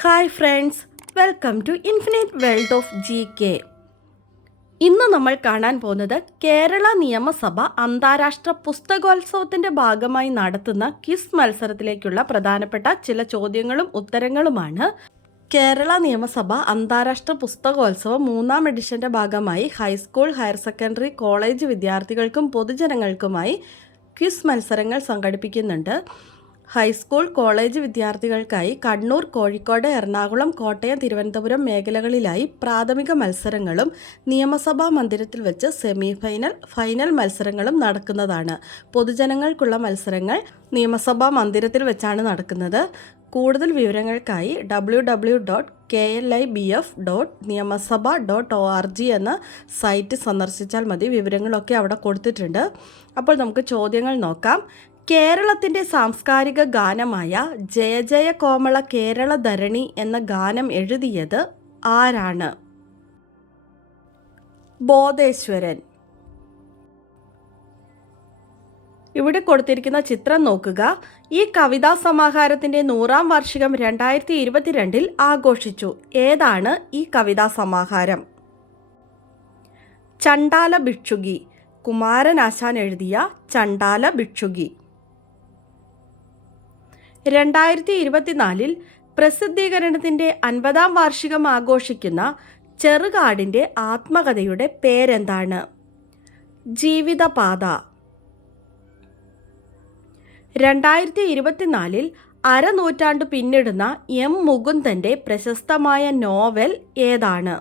Hi friends, welcome to infinite world of GK. ഇന്ന് നമ്മൾ കാണാൻ പോകുന്നത് കേരള നിയമസഭ അന്താരാഷ്ട്ര പുസ്തകോത്സവത്തിൻ്റെ ഭാഗമായി നടത്തുന്ന ക്വിസ് മത്സരത്തിലേക്കുള്ള പ്രധാനപ്പെട്ട ചില ചോദ്യങ്ങളും ഉത്തരങ്ങളുമാണ്. കേരള നിയമസഭ അന്താരാഷ്ട്ര പുസ്തകോത്സവം 3ാം എഡിഷൻ്റെ ഭാഗമായി ഹൈസ്കൂൾ, ഹയർ സെക്കൻഡറി, കോളേജ് വിദ്യാർത്ഥികൾക്കും പൊതുജനങ്ങൾക്കുമായി ക്വിസ് മത്സരങ്ങൾ സംഘടിപ്പിക്കുന്നുണ്ട്. ഹൈസ്കൂൾ, കോളേജ് വിദ്യാർത്ഥികൾക്കായി കണ്ണൂർ, കോഴിക്കോട്, എറണാകുളം, കോട്ടയം, തിരുവനന്തപുരം മേഖലകളിലായി പ്രാഥമിക മത്സരങ്ങളും നിയമസഭാ മന്ദിരത്തിൽ വെച്ച് സെമിഫൈനൽ, ഫൈനൽ മത്സരങ്ങളും നടക്കുന്നതാണ്. പൊതുജനങ്ങൾക്കുള്ള മത്സരങ്ങൾ നിയമസഭാ മന്ദിരത്തിൽ വെച്ചാണ് നടക്കുന്നത്. കൂടുതൽ വിവരങ്ങൾക്കായി www.klibf.niyamasabha.org എന്ന സൈറ്റ് സന്ദർശിച്ചാൽ മതി. വിവരങ്ങളൊക്കെ അവിടെ കൊടുത്തിട്ടുണ്ട്. അപ്പോൾ നമുക്ക് ചോദ്യങ്ങൾ നോക്കാം. കേരളത്തിൻ്റെ സാംസ്കാരിക ഗാനമായ ജയ ജയ കോമള കേരള ധരണി എന്ന ഗാനം എഴുതിയത് ആരാണ്? ബോധേശ്വരൻ. ഇവിടെ കൊടുത്തിരിക്കുന്ന ചിത്രം നോക്കുക. ഈ കവിതാ സമാഹാരത്തിൻ്റെ 100ാം വാർഷികം 2022 ആഘോഷിച്ചു. ഏതാണ് ഈ കവിതാ സമാഹാരം? ചണ്ടാല ഭിക്ഷുകി. കുമാരനാശാൻ എഴുതിയ ചണ്ടാല ഭിക്ഷുകി. 2024 പ്രസിദ്ധീകരണത്തിൻ്റെ 50ാം വാർഷികം ആഘോഷിക്കുന്ന ചെറുകാടിൻ്റെ ആത്മകഥയുടെ പേരെന്താണ്? ജീവിതപാത. 2024 അരനൂറ്റാണ്ട് പിന്നിടുന്ന M. മുകുന്ദൻ്റെ പ്രശസ്തമായ നോവൽ ഏതാണ്?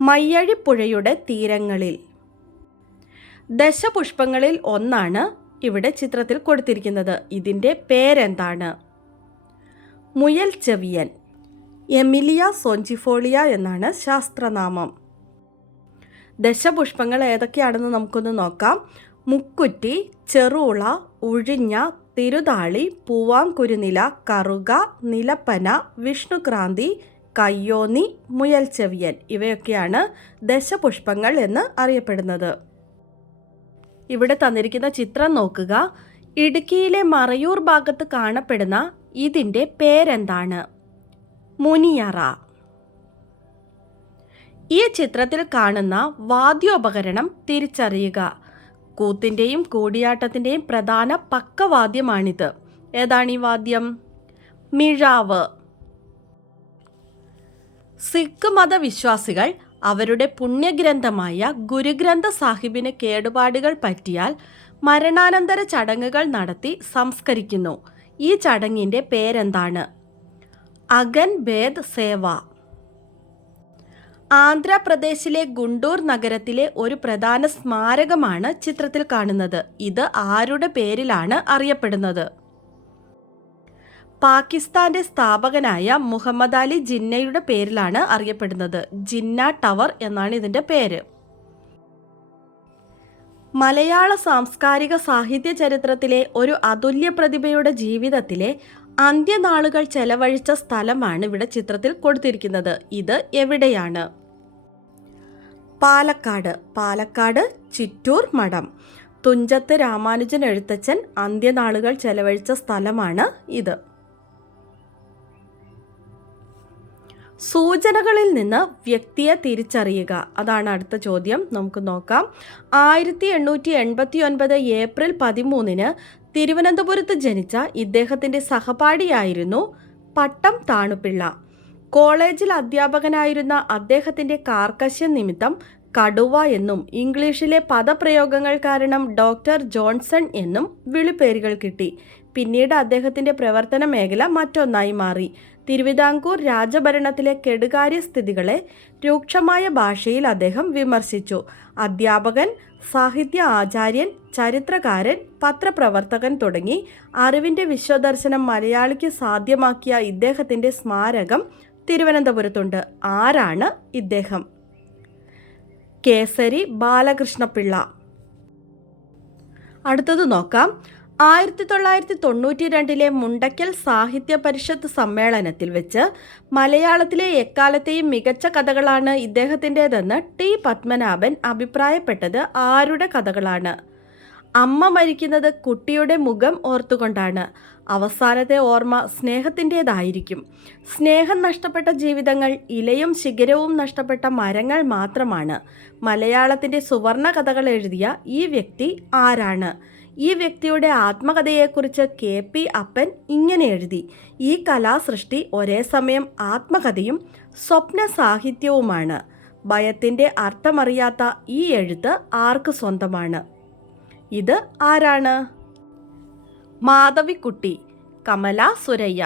മയ്യഴിപ്പുഴയുടെ തീരങ്ങളിൽ. ദശപുഷ്പങ്ങളിൽ ഒന്നാണ് ഇവിടെ ചിത്രത്തിൽ കൊടുത്തിരിക്കുന്നത്. ഇതിൻ്റെ പേരെന്താണ്? മുയൽ ചെവിയൻ. എമിലിയ സോഞ്ചിഫോളിയ എന്നാണ് ശാസ്ത്രനാമം. ദശപുഷ്പങ്ങൾ ഏതൊക്കെയാണെന്ന് നമുക്കൊന്ന് നോക്കാം. മുക്കുറ്റി, ചെറുള, ഉഴിഞ്ഞ, തിരുതാളി, പൂവാങ്കുരുനില, കറുക, നിലപ്പന, വിഷ്ണുക്രാന്തി, കയ്യോന്നി, മുയൽ ചെവിയൻ. ഇവയൊക്കെയാണ് ദശപുഷ്പങ്ങൾ എന്ന് അറിയപ്പെടുന്നത്. ഇവിടെ തന്നിരിക്കുന്ന ചിത്രം നോക്കുക. ഇടുക്കിയിലെ മറയൂർ ഭാഗത്ത് കാണപ്പെടുന്ന ഇതിൻ്റെ പേരെന്താണ്? മുനിയറ. ഈ ചിത്രത്തിൽ കാണുന്ന വാദ്യോപകരണം തിരിച്ചറിയുക. കൂത്തിൻ്റെയും കൂടിയാട്ടത്തിൻ്റെയും പ്രധാന പക്കവാദ്യമാണിത്. ഏതാണ് ഈ വാദ്യം? മിഴാവ്. സിഖ് മതവിശ്വാസികൾ അവരുടെ പുണ്യഗ്രന്ഥമായ ഗുരുഗ്രന്ഥ സാഹിബിന് കേടുപാടുകൾ പറ്റിയാൽ മരണാനന്തര ചടങ്ങുകൾ നടത്തി സംസ്കരിക്കുന്നു. ഈ ചടങ്ങിൻ്റെ പേരെന്താണ്? അഗൻ ഭേദ് സേവ. ആന്ധ്രാപ്രദേശിലെ ഗുണ്ടൂർ നഗരത്തിലെ ഒരു പ്രധാന സ്മാരകമാണ് ചിത്രത്തിൽ കാണുന്നത്. ഇത് ആരുടെ പേരിലാണ് അറിയപ്പെടുന്നത്? പാകിസ്ഥാന്റെ സ്ഥാപകനായ മുഹമ്മദ് അലി ജിന്നയുടെ പേരിലാണ് അറിയപ്പെടുന്നത്. ജിന്ന ടവർ എന്നാണ് ഇതിൻ്റെ പേര്. മലയാള സാംസ്കാരിക സാഹിത്യ ചരിത്രത്തിലെ ഒരു അതുല്യ പ്രതിഭയുടെ ജീവിതത്തിലെ അന്ത്യനാളുകൾ ചെലവഴിച്ച സ്ഥലമാണ് ഇവിടെ ചിത്രത്തിൽ കൊടുത്തിരിക്കുന്നത്. ഇത് എവിടെയാണ്? പാലക്കാട്. പാലക്കാട് ചിറ്റൂർ മഠം. തുഞ്ചത്ത് രാമാനുജൻ എഴുത്തച്ഛൻ അന്ത്യനാളുകൾ ചെലവഴിച്ച സ്ഥലമാണ് ഇത്. സൂചനകളിൽ നിന്ന് വ്യക്തിയെ തിരിച്ചറിയുക. അതാണ് അടുത്ത ചോദ്യം. നമുക്ക് നോക്കാം. 1889 ഏപ്രിൽ 13 തിരുവനന്തപുരത്ത് ജനിച്ച ഇദ്ദേഹത്തിൻ്റെ സഹപാഠിയായിരുന്നു പട്ടം താണുപിള്ള. കോളേജിൽ അധ്യാപകനായിരുന്ന അദ്ദേഹത്തിൻ്റെ കാർക്കശ്യം നിമിത്തം കടുവ എന്നും ഇംഗ്ലീഷിലെ പദപ്രയോഗങ്ങൾ കാരണം ഡോക്ടർ ജോൺസൺ എന്നും വിളിപ്പേരുകൾ കിട്ടി. പിന്നീട് അദ്ദേഹത്തിൻ്റെ പ്രവർത്തന മേഖല മറ്റൊന്നായി മാറി. തിരുവിതാംകൂർ രാജഭരണത്തിലെ കെടുകാര്യസ്ഥിതികളെ രൂക്ഷമായ ഭാഷയിൽ അദ്ദേഹം വിമർശിച്ചു. അധ്യാപകൻ, സാഹിത്യ ആചാര്യൻ, ചരിത്രകാരൻ, പത്രപ്രവർത്തകൻ തുടങ്ങി അറിവിൻ്റെ വിശ്വദർശനം മലയാളിക്ക് സാധ്യമാക്കിയ ഇദ്ദേഹത്തിൻ്റെ സ്മാരകം തിരുവനന്തപുരത്തുണ്ട്. ആരാണ് ഇദ്ദേഹം? കേസരി ബാലകൃഷ്ണപിള്ള. അടുത്തത് നോക്കാം. 1992 മുണ്ടക്കൽ സാഹിത്യ പരിഷത്ത് സമ്മേളനത്തിൽ വെച്ച് മലയാളത്തിലെ എക്കാലത്തെയും മികച്ച കഥകളാണ് ഇദ്ദേഹത്തിൻ്റെതെന്ന് ടി പത്മനാഭൻ അഭിപ്രായപ്പെട്ടത് ആരുടെ കഥകളാണ്? അമ്മ മരിക്കുന്നത് കുട്ടിയുടെ മുഖം ഓർത്തുകൊണ്ടാണ്. അവസാനത്തെ ഓർമ്മ സ്നേഹത്തിൻ്റേതായിരിക്കും. സ്നേഹം നഷ്ടപ്പെട്ട ജീവിതങ്ങൾ ഇലയും ശിഖരവും നഷ്ടപ്പെട്ട മരങ്ങൾ മാത്രമാണ്. മലയാളത്തിൻ്റെ സുവർണ കഥകൾ എഴുതിയ ഈ വ്യക്തി ആരാണ്? ഈ വ്യക്തിയുടെ ആത്മകഥയെക്കുറിച്ച് KP അപ്പൻ ഇങ്ങനെ എഴുതി: ഈ കലാസൃഷ്ടി ഒരേ സമയം ആത്മകഥയും സ്വപ്ന സാഹിത്യവുമാണ്. ഭയത്തിൻ്റെ അർത്ഥമറിയാത്ത ഈ എഴുത്ത് ആർക്ക് സ്വന്തമാണ്? ഇത് ആരാണ്? മാധവിക്കുട്ടി, കമല സുരയ്യ.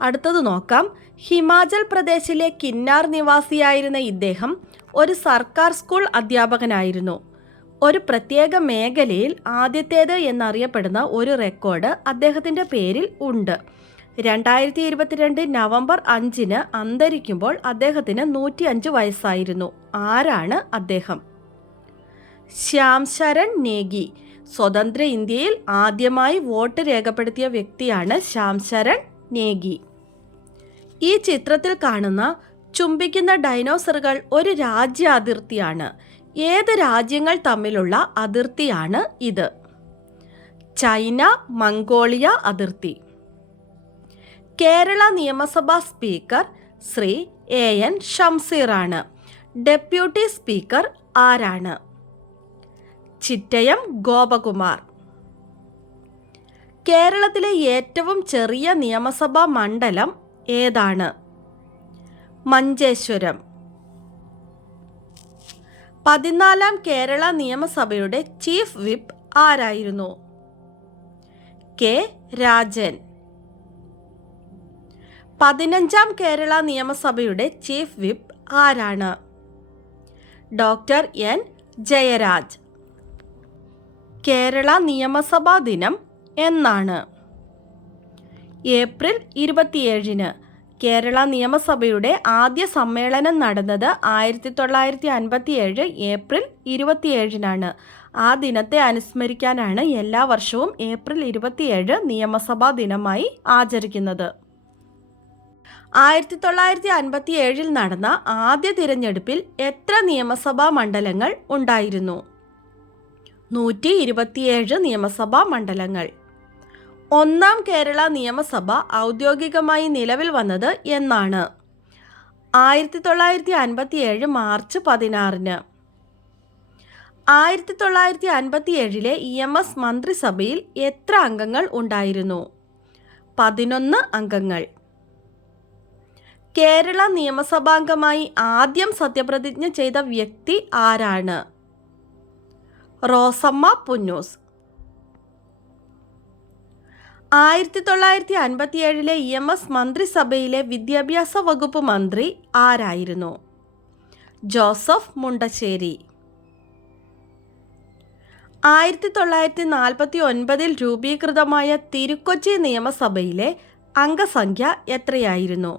അടുത്തത് നോക്കാം. ഹിമാചൽ പ്രദേശിലെ കിന്നാർ നിവാസിയായിരുന്ന ഇദ്ദേഹം ഒരു സർക്കാർ സ്കൂൾ അധ്യാപകനായിരുന്നു. ഒരു പ്രത്യേക മേഖലയിൽ ആദ്യത്തേത് എന്നറിയപ്പെടുന്ന ഒരു റെക്കോർഡ് അദ്ദേഹത്തിൻ്റെ പേരിൽ ഉണ്ട്. 2022 നവംബർ 5 അന്തരിക്കുമ്പോൾ അദ്ദേഹത്തിന് 105 വയസ്സായിരുന്നു. ആരാണ് അദ്ദേഹം? ശ്യാം ശരൺ നേഗി. സ്വതന്ത്ര ഇന്ത്യയിൽ ആദ്യമായി വോട്ട് രേഖപ്പെടുത്തിയ വ്യക്തിയാണ് ശ്യാം ശരൺ നേഗി. ഈ ചിത്രത്തിൽ കാണുന്ന ചുംബിക്കുന്ന ഡൈനോസറുകൾ ഒരു രാജ്യ അതിർത്തിയാണ്. ഏത് രാജ്യങ്ങൾ തമ്മിലുള്ള അതിർത്തിയാണ് ഇത്? ചൈന മംഗോളിയ അതിർത്തി. കേരള നിയമസഭാ സ്പീക്കർ ശ്രീ AN ഷംസീറാണ്. ഡെപ്യൂട്ടി സ്പീക്കർ ആരാണ്? ചിറ്റയം ഗോപകുമാർ. കേരളത്തിലെ ഏറ്റവും ചെറിയ നിയമസഭാ മണ്ഡലം ഏതാണ്? മഞ്ചേശ്വരം. 14ാം കേരള നിയമസഭയുടെ ചീഫ് വിപ്പ് ആരായിരുന്നു? K രാജൻ. 15ാം കേരള നിയമസഭയുടെ ചീഫ് വിപ്പ് ആരാണ്? Doctor N Jayaraj. കേരള നിയമസഭാ ദിനം എന്നാണ്? ഏപ്രിൽ 27. കേരള നിയമസഭയുടെ ആദ്യ സമ്മേളനം നടന്നത് 1957 ഏപ്രിൽ 27 ആ ദിനത്തെ അനുസ്മരിക്കാനാണ് എല്ലാ വർഷവും ഏപ്രിൽ 27 നിയമസഭാ ദിനമായി ആചരിക്കുന്നത്. 1957 നടന്ന ആദ്യ തിരഞ്ഞെടുപ്പിൽ എത്ര നിയമസഭാ മണ്ഡലങ്ങൾ ഉണ്ടായിരുന്നു? 127 നിയമസഭാ മണ്ഡലങ്ങൾ. ഒന്നാം കേരള നിയമസഭ ഔദ്യോഗികമായി നിലവിൽ വന്നത് എന്നാണ്? 1957 മാർച്ച് 16. 1957 EMS മന്ത്രിസഭയിൽ എത്ര അംഗങ്ങൾ ഉണ്ടായിരുന്നു? 11 അംഗങ്ങൾ. കേരള നിയമസഭാംഗമായി ആദ്യം സത്യപ്രതിജ്ഞ ചെയ്ത വ്യക്തി ആരാണ്? റോസമ്മ പുന്നൂസ്. 1957 EMS മന്ത്രിസഭയിലെ വിദ്യാഭ്യാസ വകുപ്പ് മന്ത്രി ആരായിരുന്നു? ജോസഫ് മുണ്ടശ്ശേരി. 1949 രൂപീകൃതമായ തിരുക്കൊച്ചി നിയമസഭയിലെ അംഗസംഖ്യ എത്രയായിരുന്നു?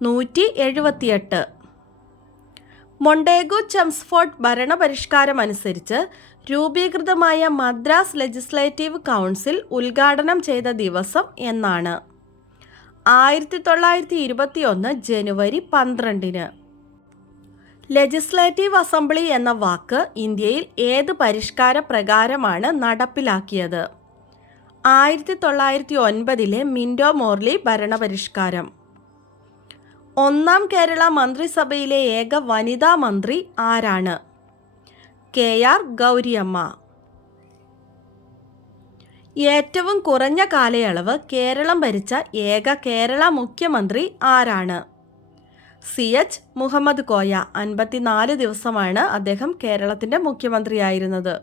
178. മൊണ്ടേഗു ചെംസ്ഫോർഡ് ഭരണപരിഷ്കാരമനുസരിച്ച് രൂപീകൃതമായ മദ്രാസ് ലെജിസ്ലേറ്റീവ് കൗൺസിൽ ഉദ്ഘാടനം ചെയ്ത ദിവസം എന്നാണ്? 1921 ജനുവരി 12. ലെജിസ്ലേറ്റീവ് അസംബ്ലി എന്ന വാക്ക് ഇന്ത്യയിൽ ഏത് പരിഷ്കാര പ്രകാരമാണ് നടപ്പിലാക്കിയത്? 1909 മിൻറ്റോ മോർലി ഭരണപരിഷ്കാരം. ഒന്നാം കേരള മന്ത്രിസഭയിലെ ഏക വനിതാ മന്ത്രി ആരാണ്? KR ഗൗരിയമ്മ. ഏറ്റവും കുറഞ്ഞ കാലയളവ് കേരളം ഭരിച്ച ഏക കേരള മുഖ്യമന്ത്രി ആരാണ്? CH മുഹമ്മദ് കോയ. 54 ദിവസമാണ് അദ്ദേഹം കേരളത്തിൻ്റെ മുഖ്യമന്ത്രിയായിരുന്നത്.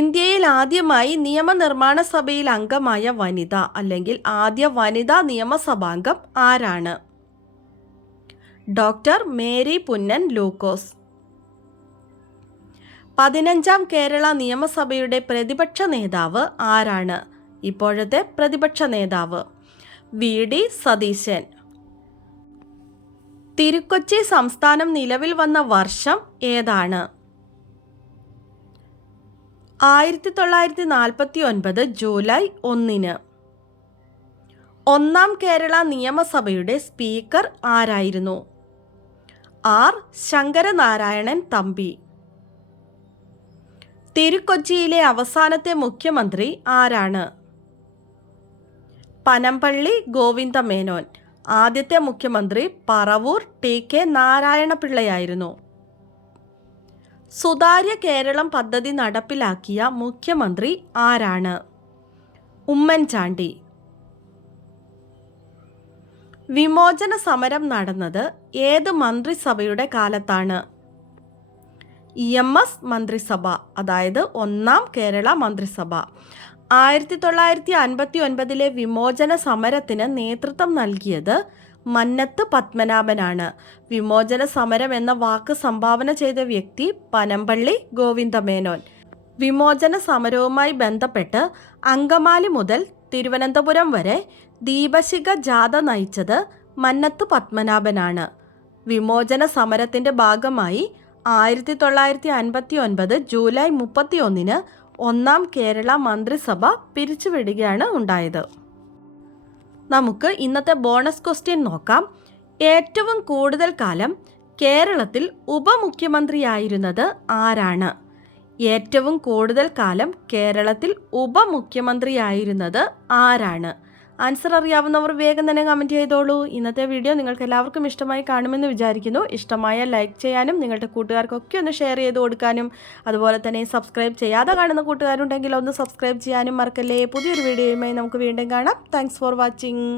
ഇന്ത്യയിൽ ആദ്യമായി നിയമനിർമ്മാണ സഭയിൽ അംഗമായ വനിത അല്ലെങ്കിൽ ആദ്യ വനിതാ നിയമസഭാംഗം ആരാണ്? ഡോക്ടർ മേരി പുന്നൻ ലൂക്കോസ്. 15ാം കേരള നിയമസഭയുടെ പ്രതിപക്ഷ നേതാവ് ആരാണ്? ഇപ്പോഴത്തെ പ്രതിപക്ഷ നേതാവ് VD സതീശൻ. തിരുക്കൊച്ചി സംസ്ഥാനം നിലവിൽ വന്ന വർഷം ഏതാണ്? 1949 ജൂലൈ 1. ഒന്നാം കേരള നിയമസഭയുടെ സ്പീക്കർ ആരായിരുന്നു? R ശങ്കരനാരായണൻ തമ്പി. തിരുക്കൊച്ചിയിലെ അവസാനത്തെ മുഖ്യമന്ത്രി ആരാണ്? പനമ്പള്ളി ഗോവിന്ദമേനോൻ. ആദ്യത്തെ മുഖ്യമന്ത്രി പറവൂർ ടി.കെ. നാരായണപിള്ളയായിരുന്നു. സുതാര്യ കേരളം പദ്ധതി നടപ്പിലാക്കിയ മുഖ്യമന്ത്രി ആരാണ്? ഉമ്മൻചാണ്ടി. വിമോചന സമരം നടന്നത് ഏത് മന്ത്രിസഭയുടെ കാലത്താണ്? EMS മന്ത്രിസഭ, അതായത് ഒന്നാം കേരള മന്ത്രിസഭ. 1959 വിമോചന സമരത്തിന് നേതൃത്വം നൽകിയത് മന്നത്ത് പത്മനാഭനാണ്. വിമോചന സമരം എന്ന വാക്ക് സംഭാവന ചെയ്ത വ്യക്തി പനമ്പള്ളി ഗോവിന്ദമേനോൻ. വിമോചന സമരവുമായി ബന്ധപ്പെട്ട് അങ്കമാലി മുതൽ തിരുവനന്തപുരം വരെ ദീപശിഖ ജാഥ നയിച്ചത് മന്നത്ത് പത്മനാഭനാണ്. വിമോചന സമരത്തിൻ്റെ ഭാഗമായി 1959 ജൂലൈ 31 ഒന്നാം കേരള മന്ത്രിസഭ പിരിച്ചുവിടുകയാണ് ഉണ്ടായത്. നമുക്ക് ഇന്നത്തെ ബോണസ് ക്വസ്റ്റ്യൻ നോക്കാം. ഏറ്റവും കൂടുതൽ കാലം കേരളത്തിൽ ഉപമുഖ്യമന്ത്രിയായിരുന്നത് ആരാണ്? ഏറ്റവും കൂടുതൽ കാലം കേരളത്തിൽ ഉപമുഖ്യമന്ത്രിയായിരുന്നത് ആരാണ്? ആൻസർ അറിയാവുന്നവർ വേഗം തന്നെ കമൻറ്റ് ചെയ്തോളൂ. ഇന്നത്തെ വീഡിയോ നിങ്ങൾക്ക് എല്ലാവർക്കും ഇഷ്ടമായി കാണുമെന്ന് വിചാരിക്കുന്നു. ഇഷ്ടമായ ലൈക്ക് ചെയ്യാനും നിങ്ങളുടെ കൂട്ടുകാർക്കൊക്കെ ഒന്ന് ഷെയർ ചെയ്ത് കൊടുക്കാനും അതുപോലെ തന്നെ സബ്സ്ക്രൈബ് ചെയ്യാതെ കാണുന്ന കൂട്ടുകാരുണ്ടെങ്കിൽ ഒന്ന് സബ്സ്ക്രൈബ് ചെയ്യാനും മറക്കല്ലേ. പുതിയൊരു വീഡിയോയുമായി നമുക്ക് വീണ്ടും കാണാം. Thanks for watching.